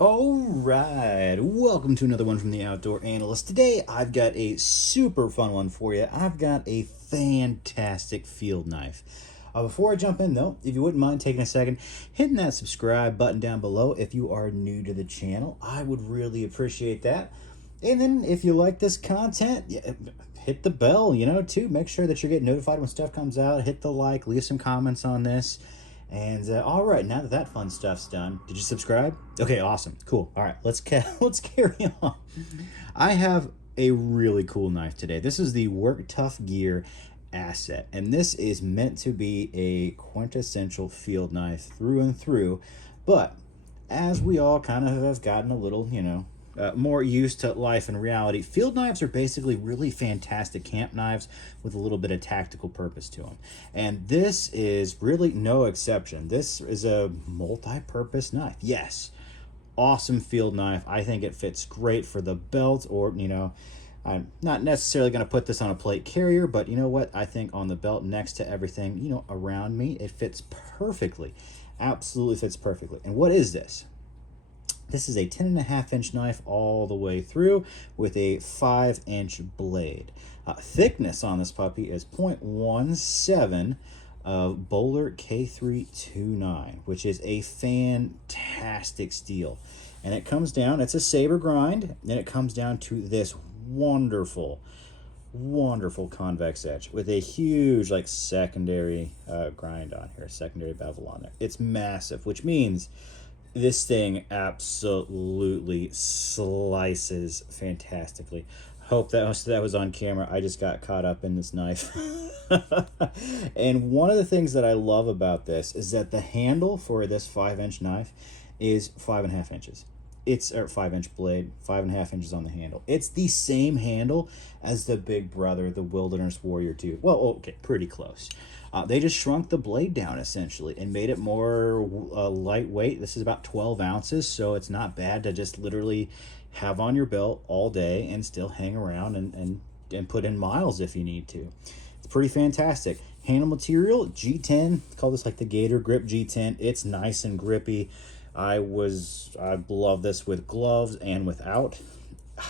Alright, welcome to another one from the Outdoor Analyst. Today I've got a super fun one for you. I've got a fantastic field knife. Before I jump in though, if you wouldn't mind taking a second, hitting that subscribe button down below if you are new to the channel, I would really appreciate that. And then if you like this content, hit the bell, too. Make sure that you're getting notified when stuff comes out. Hit the like, leave some comments on this. And all right, now that that fun stuff's done, did you subscribe? Okay, awesome, cool. All right, let's carry on. I have a really cool knife today. This is the Work Tuff Gear Asset, and this is meant to be a quintessential field knife through and through. But as we all kind of have gotten a little, more used to life and reality, field knives are basically really fantastic camp knives with a little bit of tactical purpose to them. And this is really no exception. This is a multi-purpose knife. Yes, awesome field knife. I think it fits great for the belt, or, I'm not necessarily going to put this on a plate carrier, but you know what? I think on the belt next to everything, around me, it fits perfectly. Absolutely fits perfectly. And what is this? This is a 10.5-inch knife all the way through with a 5-inch blade. Thickness on this puppy is 0.17 of Bowler K329, which is a fantastic steel. And it comes down, it's a saber grind, and it comes down to this wonderful convex edge with a huge secondary grind on here, secondary bevel on there. It's massive, which means this thing absolutely slices fantastically. Hope that was on camera. I just got caught up in this knife. And one of the things that I love about this is that the handle for this 5-inch knife is 5.5 inches. It's a 5-inch blade, 5.5 inches on the handle. It's the same handle as the big brother, the Wilderness Warrior 2. Well, okay, pretty close. They just shrunk the blade down essentially and made it more lightweight. This is about 12 ounces, so it's not bad to just literally have on your belt all day and still hang around and put in miles if you need to. It's pretty fantastic. Handle material, G10, call this like the Gator Grip G10. It's nice and grippy. I love this with gloves and without.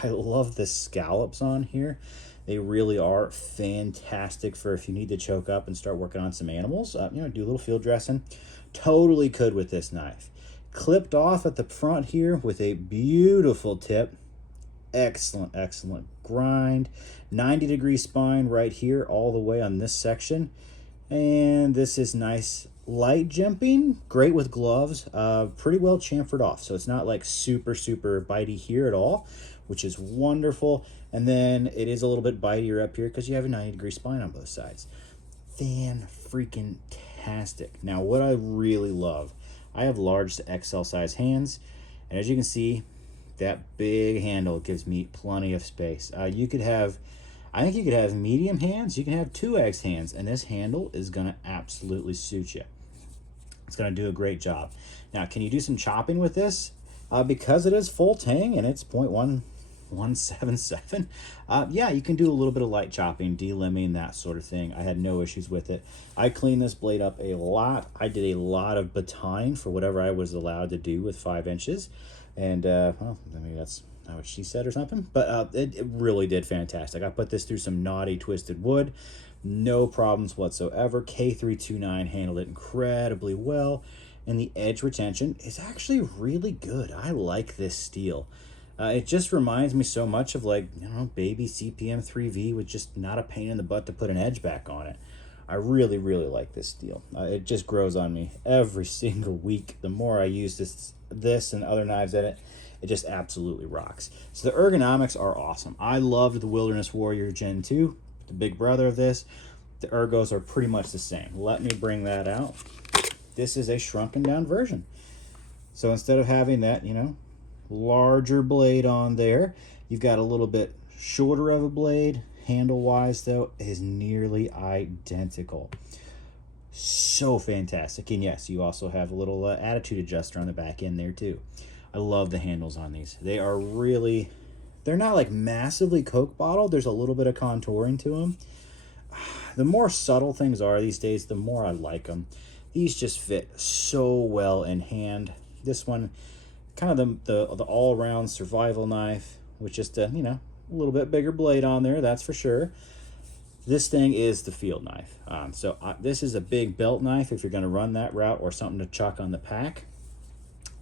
I love the scallops on here. They really are fantastic for if you need to choke up and start working on some animals. Do a little field dressing. Totally could with this knife. Clipped off at the front here with a beautiful tip. Excellent grind. 90-degree spine right here all the way on this section. And this is nice light jimping, great with gloves, pretty well chamfered off, so it's not like super bitey here at all, which is wonderful. And then it is a little bit bitier up here because you have a 90-degree spine on both sides. Fan-freaking-tastic. Now what I really love, I have large to XL size hands, and as you can see, that big handle gives me plenty of space. I think you could have medium hands, you can have 2X hands, and this handle is going to absolutely suit you. It's going to do a great job. Now, can you do some chopping with this? Because it is full tang and it's 0.177, yeah, you can do a little bit of light chopping, delimbing, that sort of thing. I had no issues with it. I cleaned this blade up a lot. I did a lot of batining for whatever I was allowed to do with 5 inches. And, well, maybe that's not what she said or something, but it really did fantastic. I put this through some naughty twisted wood, no problems whatsoever. K329 handled it incredibly well, and the edge retention is actually really good. I like this steel. It just reminds me so much of baby CPM 3V with just not a pain in the butt to put an edge back on it. I really like this steel. It just grows on me every single week. The more I use this and other knives in it, it just absolutely rocks. So the ergonomics are awesome. I loved the Wilderness Warrior Gen 2, the big brother of this. The ergos are pretty much the same. Let me bring that out. This is a shrunken down version. So instead of having that, larger blade on there, you've got a little bit shorter of a blade. Handle wise though, it is nearly identical. So fantastic. And yes, you also have a little attitude adjuster on the back end there too. I love the handles on these. They are really, they're not like massively Coke bottle. There's a little bit of contouring to them. The more subtle things are these days, the more I like them. These just fit so well in hand. This one, kind of the all-around survival knife with just a, you know, a little bit bigger blade on there, that's for sure. This thing is the field knife. This is a big belt knife if you're going to run that route, or something to chuck on the pack.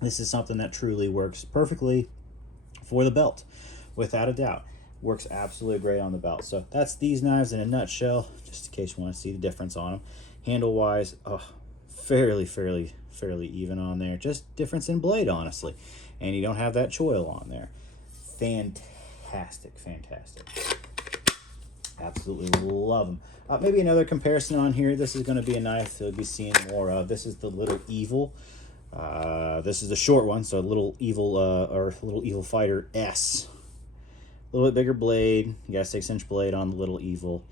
This is something that truly works perfectly for the belt, without a doubt. Works absolutely great on the belt. So that's these knives in a nutshell, just in case you want to see the difference on them. Handle wise, fairly even on there. Just difference in blade, honestly. And you don't have that choil on there. Fantastic. Absolutely love them. Maybe another comparison on here. This is going to be a knife that we'll be seeing more of. This is the Little Evil. This is the short one, so Little Evil or Little Evil Fighter S. A little bit bigger blade. You got a 6-inch blade on the Little Evil.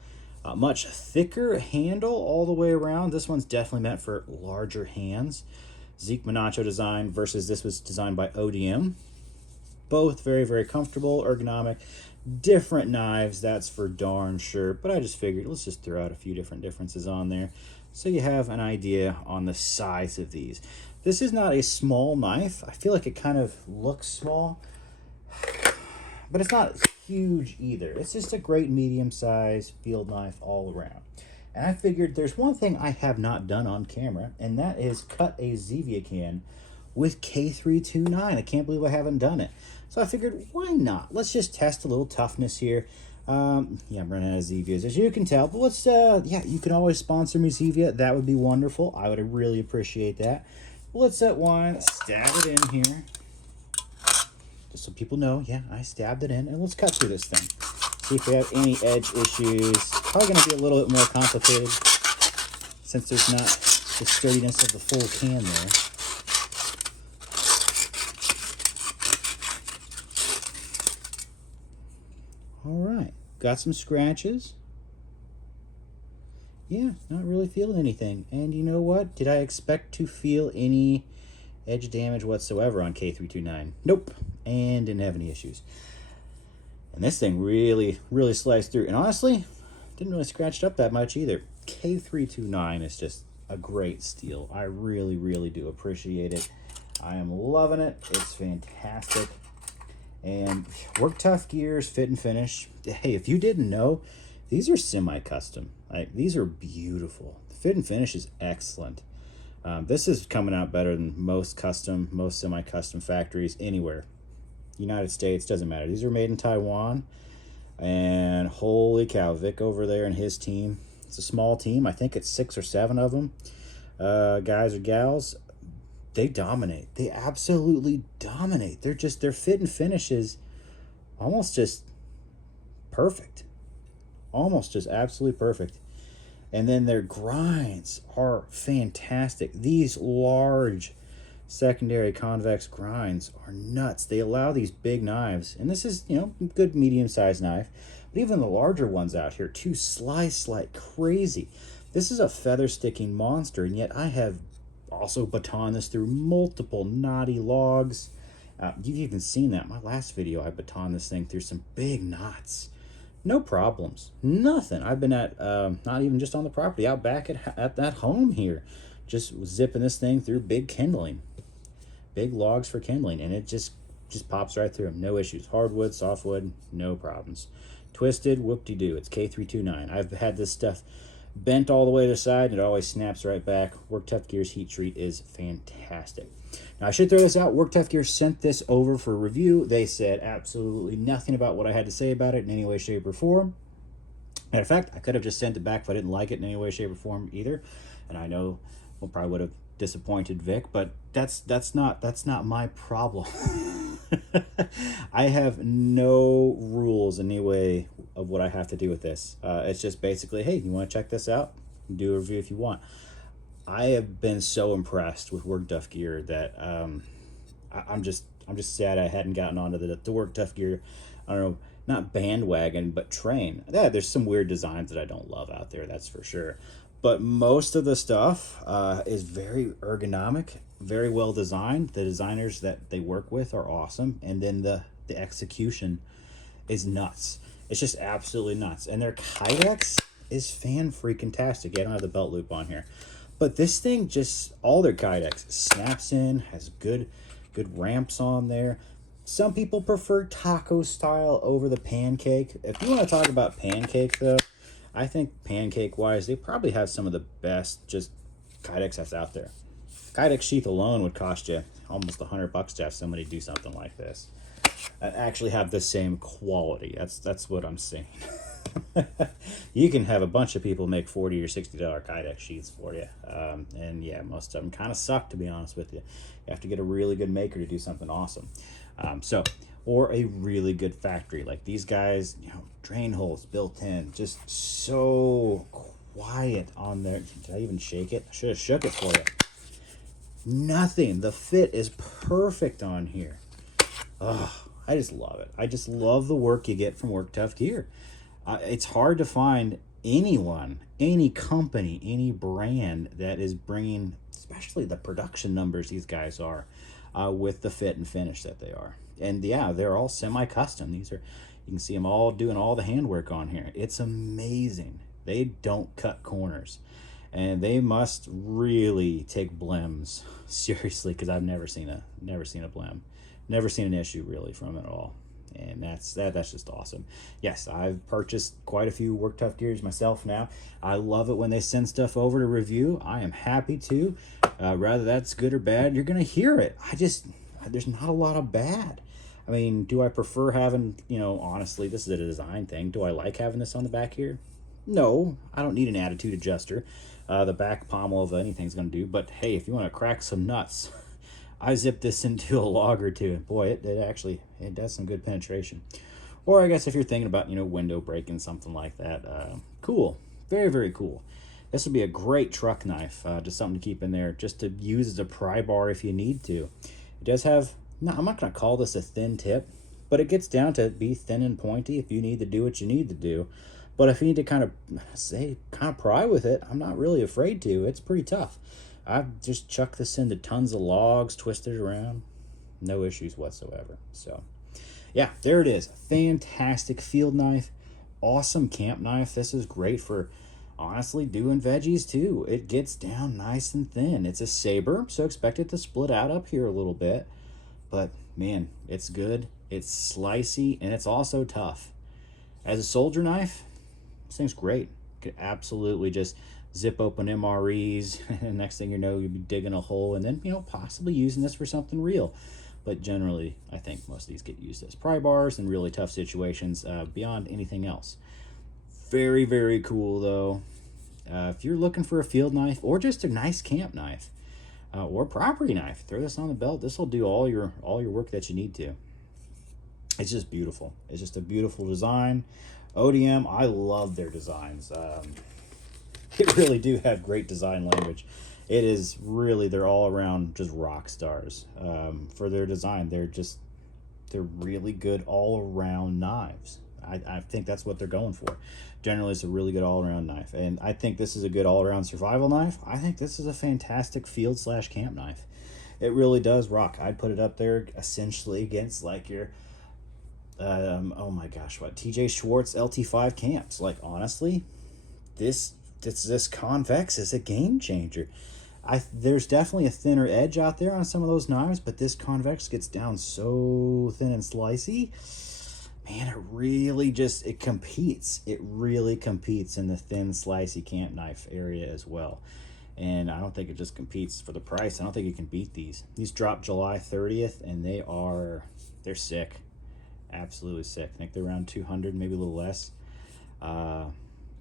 Much thicker handle all the way around. This one's definitely meant for larger hands. Zeke Monacho design versus this was designed by ODM. Both very comfortable, ergonomic. Different knives, that's for darn sure. But I just figured let's just throw out a few different differences on there so you have an idea on the size of these. This is not a small knife. I feel like it kind of looks small, but it's not huge either. It's just a great medium-sized field knife all around. And I figured there's one thing I have not done on camera, and that is cut a Zevia can with K329. I can't believe I haven't done it. So I figured, why not? Let's just test a little toughness here. Yeah, I'm running out of Zevias, as you can tell. But let's, yeah, you can always sponsor me, Zevia. That would be wonderful. I would really appreciate that. Let's set one, stab it in here. Just so people know, yeah, I stabbed it in. And let's cut through this thing. See if we have any edge issues. Probably going to be a little bit more complicated since there's not the sturdiness of the full can there. All right, got some scratches. Yeah, not really feeling anything. And you know what? Did I expect to feel any edge damage whatsoever on K329? Nope, and didn't have any issues. And this thing really sliced through. And honestly, didn't really scratch it up that much either. K329 is just a great steel. I really do appreciate it. I am loving it. It's fantastic. And Work Tuff Gear's fit and finish. Hey, if you didn't know, these are semi-custom. Like, these are beautiful. The fit and finish is excellent. This is coming out better than most semi-custom factories anywhere. United States, doesn't matter. These are made in Taiwan. And holy cow, Vic over there and his team. It's a small team. I think it's 6 or 7 of them. Guys or gals. They dominate. They absolutely dominate. Their fit and finish is almost just perfect. Almost just absolutely perfect. And then their grinds are fantastic. These large secondary convex grinds are nuts. They allow these big knives, and this is, you know, good medium-sized knife, but even the larger ones out here to slice like crazy. This is a feather sticking monster, and yet I have also batoned this through multiple knotty logs. You've even seen that. My last video, I batoned this thing through some big knots. No problems. Nothing. I've been at, not even just on the property, out back at that home here. Just zipping this thing through big kindling. Big logs for kindling. And it just pops right through them. No issues. Hardwood, softwood, no problems. Twisted, whoop-de-doo. It's K329. I've had this stuff bent all the way to the side, and it always snaps right back. Work Tuff Gear's heat treat is fantastic. Now, I should throw this out. Work Tuff Gear sent this over for review. They said absolutely nothing about what I had to say about it in any way, shape, or form. Matter of fact, I could have just sent it back if I didn't like it in any way, shape, or form either. And I know we probably would have disappointed Vic, but that's not my problem. I have no rules in any way of what I have to do with this. It's just basically, hey, you want to check this out? Do a review if you want. I have been so impressed with Work Tuff Gear that I'm just sad I hadn't gotten onto the Work Tuff Gear, I don't know, not bandwagon, but train. Yeah, there's some weird designs that I don't love out there, that's for sure. But most of the stuff is very ergonomic, very well designed. The designers that they work with are awesome. And then the execution is nuts. It's just absolutely nuts. And their Kydex is fan-freaking-tastic. I don't have the belt loop on here. But this thing just, all their Kydex snaps in, has good Good ramps on there. Some people prefer taco style over the pancake. If you want to talk about pancake, though, I think pancake-wise, they probably have some of the best just kydex that's out there. Kydex sheath alone would cost you almost $100 to have somebody do something like this. Actually have the same quality. That's what I'm saying. You can have a bunch of people make $40 or $60 kydex sheaths for you. And yeah, most of them kind of suck, to be honest with you. You have to get a really good maker to do something awesome. Or a really good factory. Like these guys, you know, drain holes built in. Just so quiet on there. Did I even shake it? I should have shook it for you. Nothing. The fit is perfect on here. Oh, I just love it. I just love the work you get from Work Tuff Gear. It's hard to find anyone, any company, any brand that is bringing, especially the production numbers these guys are, with the fit and finish that they are. And yeah, they're all semi-custom. These are, you can see them all doing all the handwork on here. It's amazing. They don't cut corners. And they must really take blems seriously, because I've never seen a blem. Never seen an issue really from it at all. And that's just awesome. Yes, I've purchased quite a few Work Tuff Gears myself now. I love it when they send stuff over to review. I am happy to. Whether that's good or bad, you're going to hear it. There's not a lot of bad. I mean, do I prefer having, you know, honestly, this is a design thing. Do I like having this on the back here? No, I don't need an attitude adjuster. The back pommel of anything's going to do. But hey, if you want to crack some nuts, I zip this into a log or two, and boy, it does some good penetration. Or I guess if you're thinking about, you know, window breaking, something like that, cool, very, very cool. This would be a great truck knife, just something to keep in there, just to use as a pry bar if you need to. It does have, no, I'm not going to call this a thin tip, but it gets down to be thin and pointy if you need to do what you need to do. But if you need to kind of pry with it, I'm not really afraid to. It's pretty tough. I've just chucked this into tons of logs, twisted it around, no issues whatsoever. So yeah, there it is. Fantastic field knife, awesome camp knife. This is great for, honestly, doing veggies too. It gets down nice and thin. It's a saber, so expect it to split out up here a little bit. But man, it's good. It's slicey, and it's also tough. As a soldier knife, this thing's great. You could absolutely just zip open MREs, and next thing you know, you'll be digging a hole, and then, you know, possibly using this for something real. But generally, I think most of these get used as pry bars in really tough situations, beyond anything else. Very, very cool, though. If you're looking for a field knife, or just a nice camp knife, or property knife, throw this on the belt. This will do all your work that you need to. It's just beautiful. It's just a beautiful design. ODM, I love their designs. They really do have great design language. It is really, they're all around just rock stars for their design. They're really good all around knives. I think that's what they're going for. Generally, it's a really good all around knife. And I think this is a good all around survival knife. I think this is a fantastic field/camp knife. It really does rock. I'd put it up there essentially against like your, oh my gosh, what, TJ Schwartz LT5 camps. Like, honestly, this convex is a game changer. There's definitely a thinner edge out there on some of those knives, but this convex gets down so thin and slicey. Man, it really just, it competes. It really competes in the thin, slicey camp knife area as well. And I don't think it just competes for the price. I don't think you can beat these. These dropped July 30th, and they're sick. Absolutely sick. I think they're around 200, maybe a little less.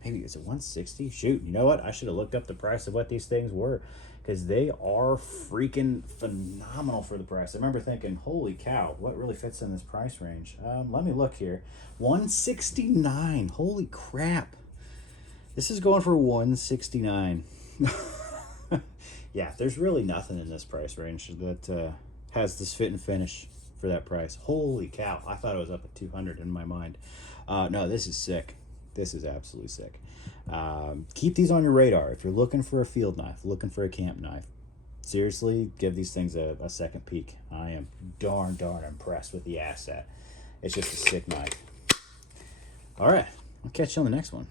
Maybe, is it 160? Shoot, you know what? I should have looked up the price of what these things were, because they are freaking phenomenal for the price. I remember thinking, holy cow, what really fits in this price range? Let me look here. 169. Holy crap. This is going for 169. Yeah, there's really nothing in this price range that has this fit and finish for that price. Holy cow. I thought it was up at 200 in my mind. No, this is sick. This is absolutely sick. Keep these on your radar. If you're looking for a field knife, looking for a camp knife, seriously, give these things a second peek. I am darn impressed with the asset. It's just a sick knife. All right, I'll catch you on the next one.